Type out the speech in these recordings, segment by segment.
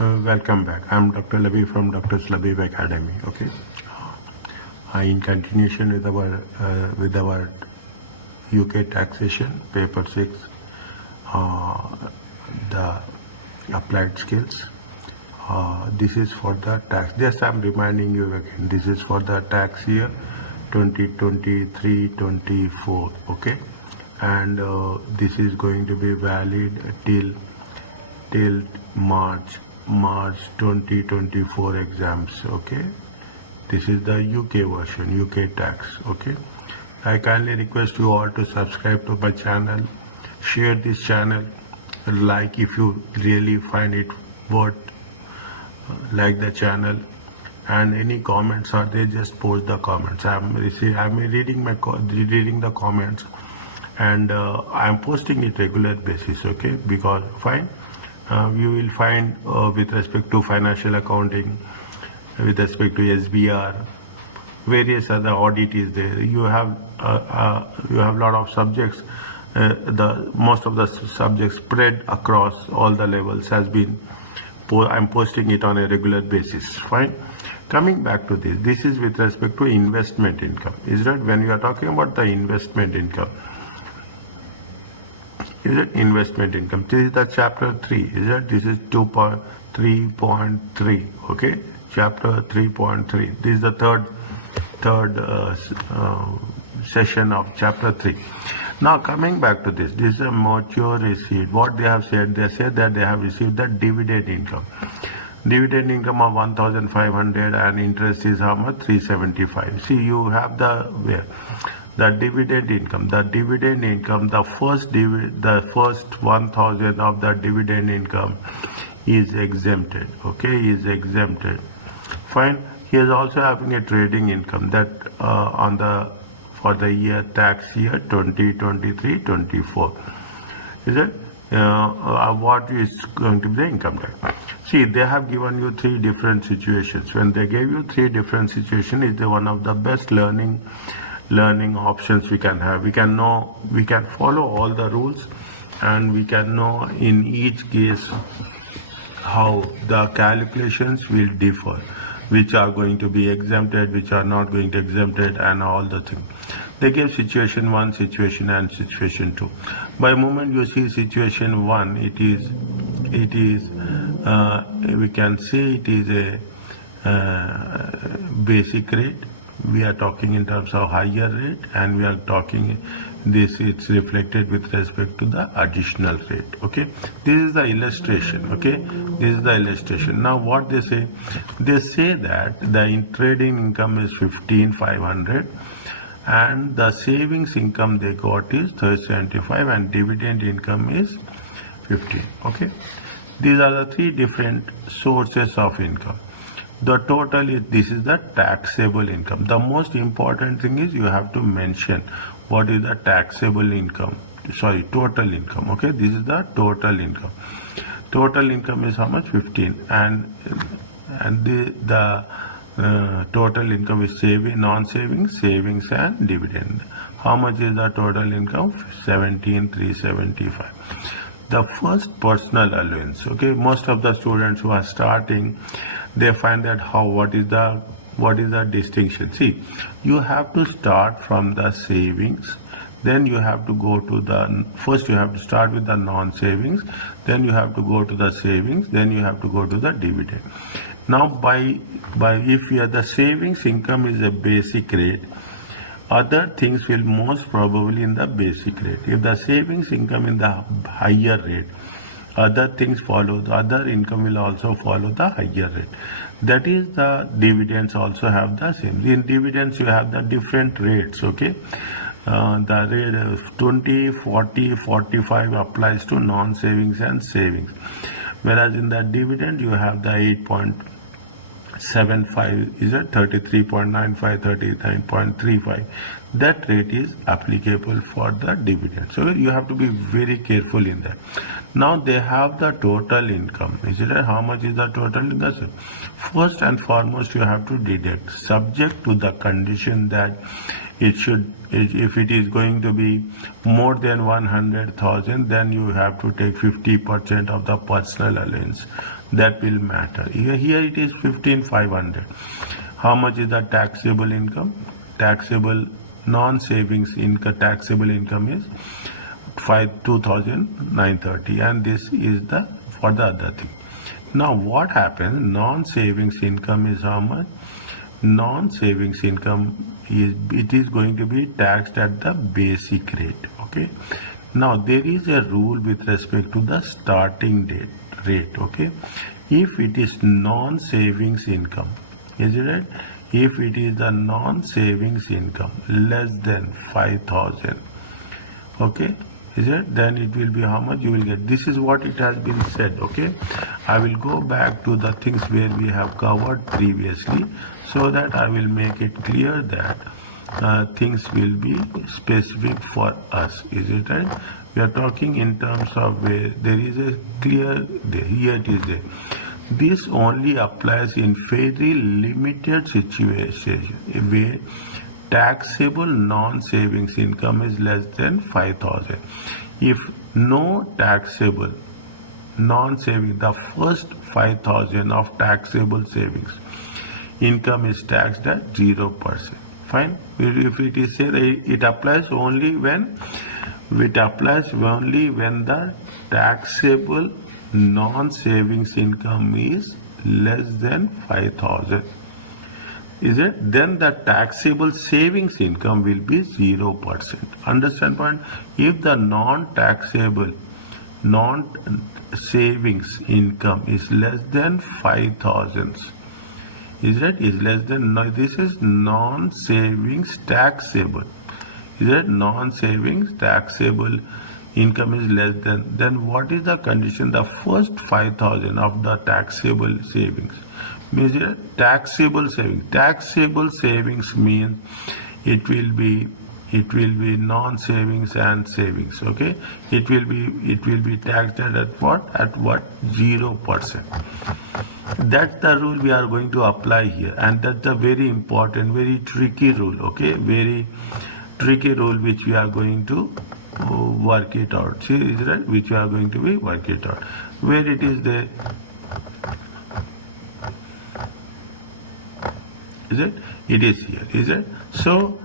Welcome back. I'm Dr. Labib from Dr. Labib Academy. Okay. In continuation with our UK taxation paper 6, the applied skills. This is for the tax. Just I'm reminding you again. This is for the tax year 2023-24. Okay, and this is going to be valid till March 2024 exams. Okay, this is the UK version, UK tax. Okay, I kindly request you all to subscribe to my channel, share this channel, like if you really find it worth, like the channel, and any comments are there, just post the comments. I'm reading the comments, and I'm posting it regular basis. Okay, because fine. You will find with respect to financial accounting, with respect to SBR, various other audit is there. You have a lot of subjects. Most of the subjects spread across all the levels has been. I'm posting it on a regular basis. Fine. Coming back to this is with respect to investment income. Is that when you are talking about the investment income? Is it investment income? This is the chapter 3. Is it? This is 2.3.3. Okay, chapter 3.3. This is the third session of chapter 3. Now coming back to this is a mature receipt. What they have said, they said that they have received the dividend income. Dividend income of 1,500 and interest is how much? 375. See, you have the dividend income. The dividend income, the first 1,000 of the dividend income is exempted. Okay, is exempted. Fine. He is also having a trading income that for the year tax year 2023-24. Is it? What is going to be the income tax? See, they have given you 3 different situations. When they gave you 3 different situations, it's one of the best learning options we can have. We can follow all the rules, and we can know in each case how the calculations will differ, which are going to be exempted, which are not going to exempted, and all the things. They gave situation 1, situation and situation 2. By moment you see situation 1, it is we can say it is a basic rate. We are talking in terms of higher rate, and we are talking it's reflected with respect to the additional rate. Okay, this is the illustration. Okay, this is the illustration. Now what they say that the trading income is 15,500 and the savings income they got is 375 and dividend income is 15. Okay, these are the 3 different sources of income. The total is, this is the taxable income. The most important thing is you have to mention what is the taxable income. Sorry, total income. Okay, this is the total income. Total income is how much? 15, and the total income is non-savings, savings, and dividend. How much is the total income? 17,375. The first personal allowance. Okay, most of the students who are starting, they find that what is the distinction. See, you have to start from the savings, then you have to go to first you have to start with the non-savings, then you have to go to the savings, then you have to go to the dividend. Now if the savings income is a basic rate, other things will most probably in the basic rate. If the savings income in the higher rate, other things follow. The other income will also follow the higher rate. That is, the dividends also have the same. In dividends you have the different rates. Okay, the rate of 20, 40, 45 applies to non-savings and savings, whereas in the dividend you have the 8.75 is at 33.95, 39.35. That rate is applicable for the dividend. So you have to be very careful in that. Now they have the total income. Is it how much is the total income? First and foremost, you have to deduct, subject to the condition that if it is going to be more than 100,000, then you have to take 50% of the personal allowance. That will matter. Here it is 15,500. How much is the taxable income? Taxable non-savings income, taxable income is 2,930, and this is the for the other thing. Now what happens? Non-savings income is how much? Non-savings income is going to be taxed at the basic rate. Okay. Now there is a rule with respect to the starting rate. Okay. If it is non-savings income, is it right? If it is the non-savings income less than 5,000, okay, is it? Then it will be how much you will get. This is what it has been said. Okay, I will go back to the things where we have covered previously, so that I will make it clear that things will be specific for us. Is it right? We are talking in terms of where there is a clear here it is there. This only applies in very limited situations where taxable non-savings income is less than 5,000. If no taxable non-saving, the first 5,000 of taxable savings income is taxed at 0%. Fine. If it is said it applies only when the taxable non-savings income is less than 5,000. Is it? Then the taxable savings income will be 0%. Understand point? If the non-taxable non-savings income is less than 5,000, is it? Is less than, no, this is non-savings taxable. Is it? Non-savings taxable income is less than, then what is the condition? The first 5,000 of the taxable savings means taxable savings. Taxable savings means it will be non-savings and savings. Okay, it will be taxed at what? At what? 0%. That's the rule we are going to apply here, and that's a very important, very tricky rule. Okay, very tricky rule which we are going to work it out. See, is right? Which we are going to be work it out. Where it is there? Is it? It is here. Is it? So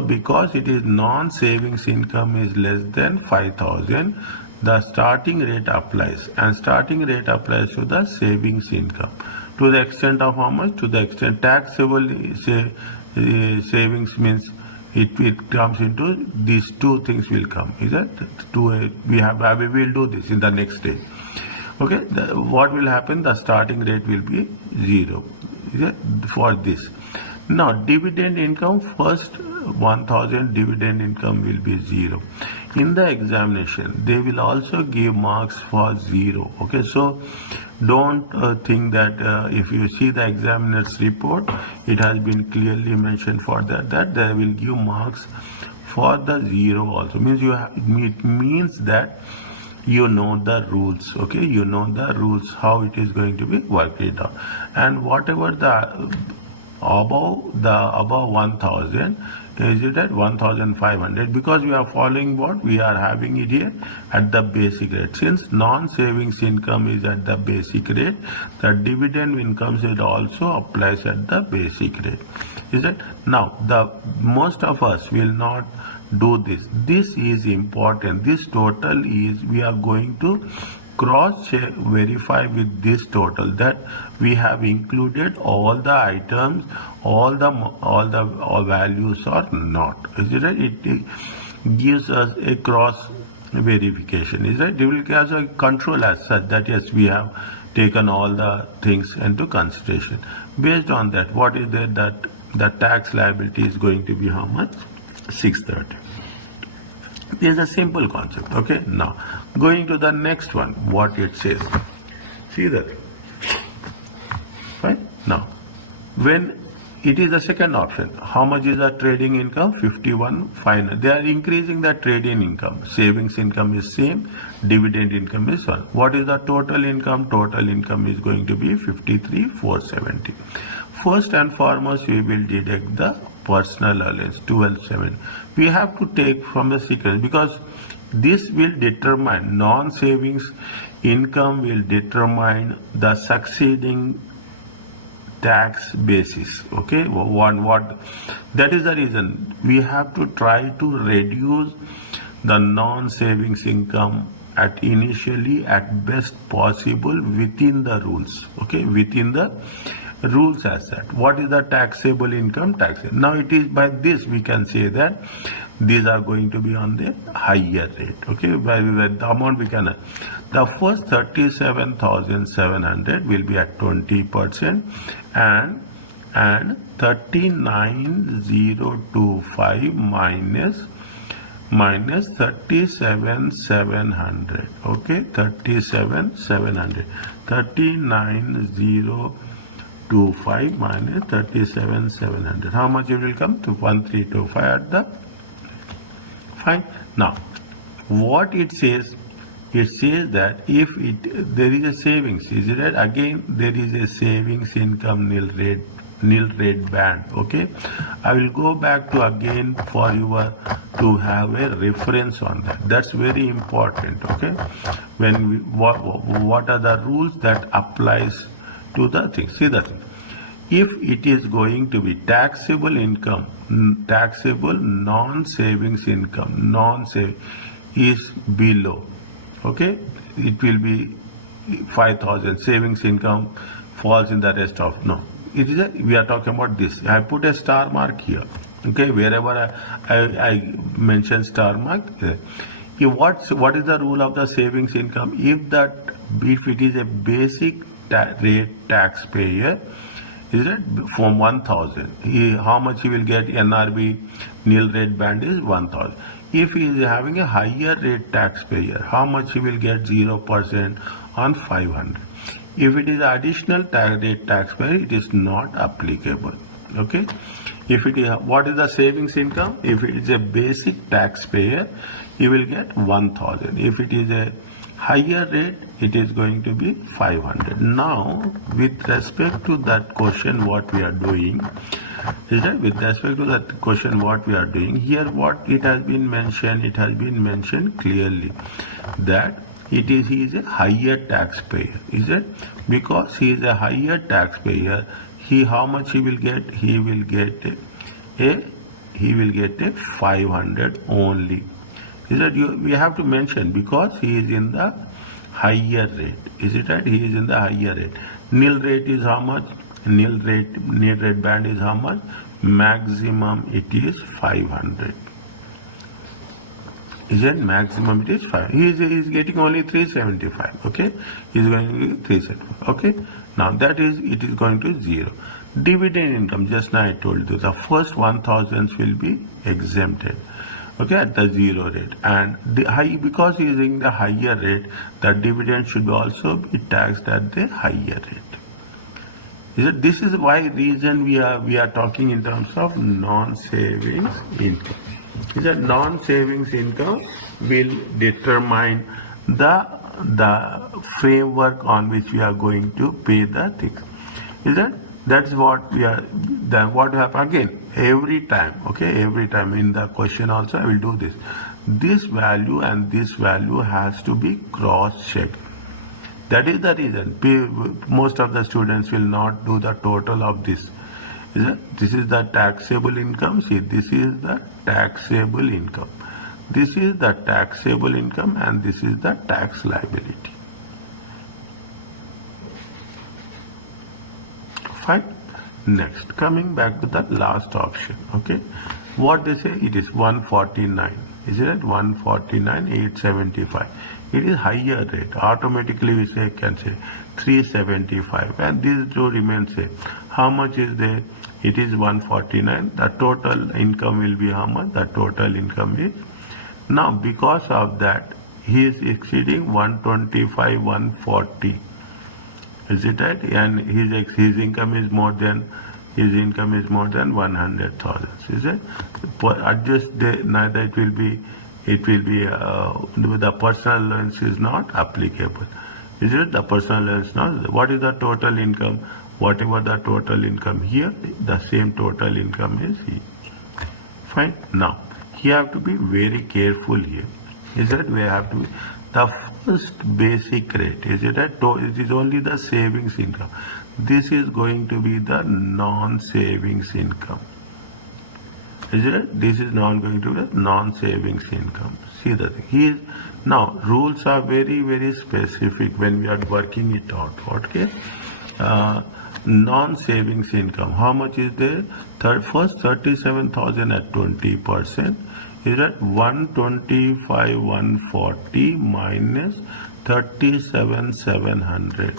because it is non-savings income is less than 5,000, the starting rate applies, and starting rate applies to the savings income to the extent of how much? To the extent taxable savings means it comes into these two things will come. Is that we will do this in the next stage. Okay, what will happen? The starting rate will be 0. Is it? For this. Now dividend income, first 1,000 dividend income will be 0. In the examination they will also give marks for 0. Okay, so don't think that if you see the examiner's report, it has been clearly mentioned for that they will give marks for the 0 also. Means it means that you know the rules. Okay, you know the rules, how it is going to be worked it out, and whatever the above 1,000, is it at 1,500, because we are following what we are having it here at the basic rate. Since non-savings income is at the basic rate, the dividend income it also applies at the basic rate. Is it? Now the most of us will not do this. This is important. This total is, we are going to cross check, verify with this total that we have included all the items, all the values or not. Is it right? It gives us a cross verification. Is it? It will give us a control as such that yes, we have taken all the things into consideration. Based on that, what is there? That the tax liability is going to be how much? 630. This is a simple concept. Okay, now going to the next one, what it says. See that? Right? Now, when it is the second option, how much is the trading income? 51,500. They are increasing the trading income. Savings income is same. Dividend income is 1. What is the total income? Total income is going to be 53,470. First and foremost, we will deduct the personal allowance 12,700. We have to take from the sequence because this will determine non-savings income will determine the succeeding tax basis. Okay, what that is the reason we have to try to reduce the non-savings income at initially at best possible within the rules. Okay, within the rules as that. What is the taxable income? Taxable. Now it is by this we can say that these are going to be on the higher rate. Okay, by the amount we can. The first 37,700 will be at 20% and 39,025 minus 37,700. Okay, 37,700. 39,025 minus 37,700. How much it will come to? 1,325 at the fine. Now, what it says that if there is a savings, is it right? Again, there is a savings income nil rate band. Okay, I will go back to again for you to have a reference on that. That's very important. Okay, when what are the rules that applies to the thing? See that if it is going to be taxable income, taxable non-savings income, non-saving is below. Okay, it will be 5,000. Savings income falls in the rest of no. It is we are talking about this. I put a star mark here. Okay, wherever I mention star mark. What is the rule of the savings income? If it is a basic rate taxpayer, is it from 1,000? How much he will get? NRB nil rate band is 1,000. If he is having a higher rate taxpayer, how much he will get? 0% on 500. If it is additional rate taxpayer, it is not applicable. Okay. If it is what is the savings income? If it is a basic taxpayer, he will get 1,000. If it is a higher rate, it is going to be 500. Now, with respect to that question, what we are doing is that with respect to that question, what we are doing here, what it has been mentioned clearly that he is a higher taxpayer. Is it? Because he is a higher taxpayer, how much he will get? He will get a 500 only. Is that we have to mention because he is in the higher rate. Is it right? He is in the higher rate. Nil rate is how much? Nil rate band is how much? Maximum it is 500. Is it maximum? It is 5. He is getting only 375. Okay, he is going to be 375. Okay, now it is going to 0. Dividend income. Just now I told you the first 1,000 will be exempted. Okay, at the 0 rate, and because he is in the higher rate, the dividend should also be taxed at the higher rate. This is why reason we are talking in terms of non-savings income. Is that non-savings income will determine the framework on which we are going to pay the things. Is that's what we are. Then what will happen again? Every time, okay, every time in the question also I will do this. This value and this value has to be cross-checked. That is the reason most of the students will not do the total of this. This is the taxable income. See, this is the taxable income. This is the taxable income and this is the tax liability. Fine. Next, coming back to the last option. Okay, what they say, it is 149. Is it 149,875? It is higher rate. Automatically we can say 375, and these two remain same. How much is there? It is 149. The total income will be how much? The total income is now, because of that he is exceeding 125, 140. Is it right? And his income is more than 100,000. Is it? Adjust neither it will be the personal allowance is not applicable. Is it? The personal allowance not. What is the total income? Whatever the total income here, the same total income is Fine. Now you have to be very careful here. Is that we have to be the first basic rate? Is it at it is only the savings income. This is going to be the non-savings income. Is it? This is not going to be non-savings income. See the thing. Now rules are very specific when we are working it out. Okay. Non-savings income. How much is there? First 37,000 at 20%. Is that 125 140 minus 37,700.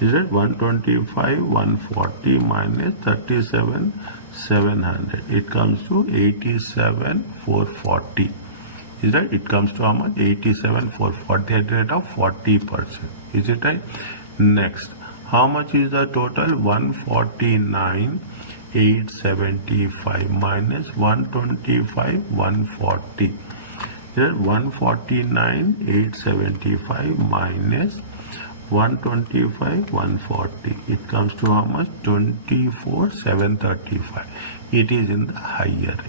Is it 125 140 minus 37,700? It comes to 87,440. Is that it comes to how much? 87,440 at the rate of 40%. Is it right? Next, how much is the total? 149,875 minus 125 140. Is that 149,875 minus 125 140? It comes to how much? 24,735. It is in the higher rate.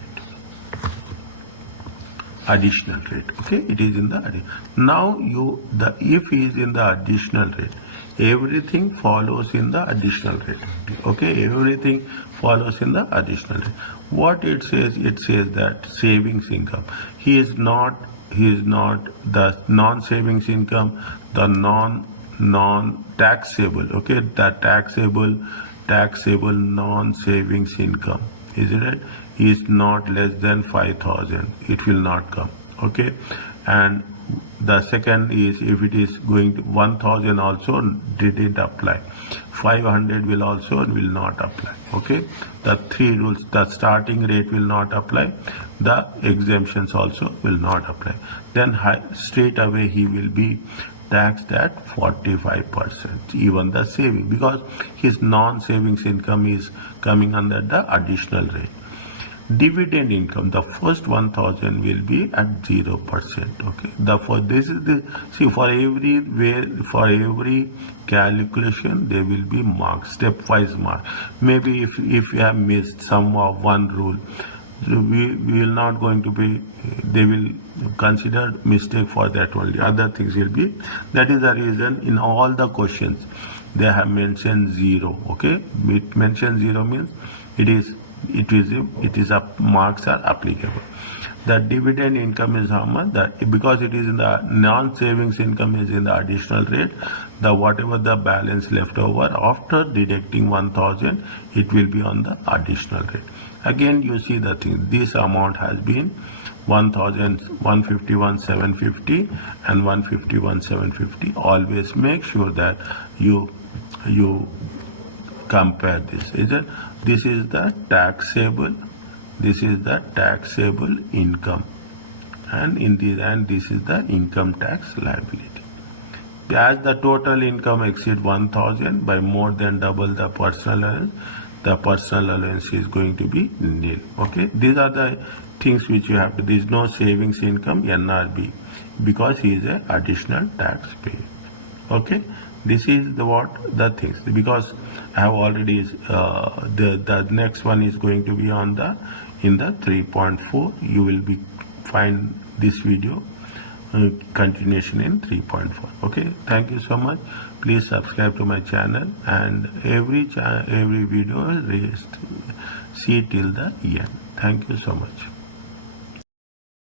Additional rate. Okay, it is in the now if is in the additional rate, everything follows in the additional rate. Okay, everything follows in the additional rate. What it says that savings income, he is not the non-savings income, the non-taxable. Okay, the taxable non-savings income, is it right? Is not less than 5,000. It will not come. Okay, and the second is if it is going to 1,000 also didn't apply. 500 will not apply. Okay, the three rules. The starting rate will not apply. The exemptions also will not apply. Then straight away he will be taxed at 45%, even the saving, because his non-savings income is coming under the additional rate. Dividend income, the first 1,000 will be at 0%. Okay, for every calculation there will be marks, stepwise mark. Maybe if you have missed some of one rule, we will not going to be, they will consider mistake for that only. Other things will be, that is the reason in all the questions they have mentioned 0. Okay, it mentioned 0 means it is marks are applicable. The dividend income is how much? That because it is in the non-savings income is in the additional rate, the whatever the balance left over after deducting 1,000, it will be on the additional rate. Again, you see the thing. This amount has been 151,750 and 151,750. Always make sure that you compare this. This is the taxable income, and this is the income tax liability. As the total income exceeds 1,000 by more than double the personal allowance, the personal allowance is going to be nil. Okay, these are the things which you have to. There is no savings income, NRB, because he is a additional taxpayer. Okay, this is the things, because I have already the next one is going to be in the 3.4. You will be find this video continuation in 3.4. Okay, thank you so much. Please subscribe to my channel, and every video see till the end. Thank you so much.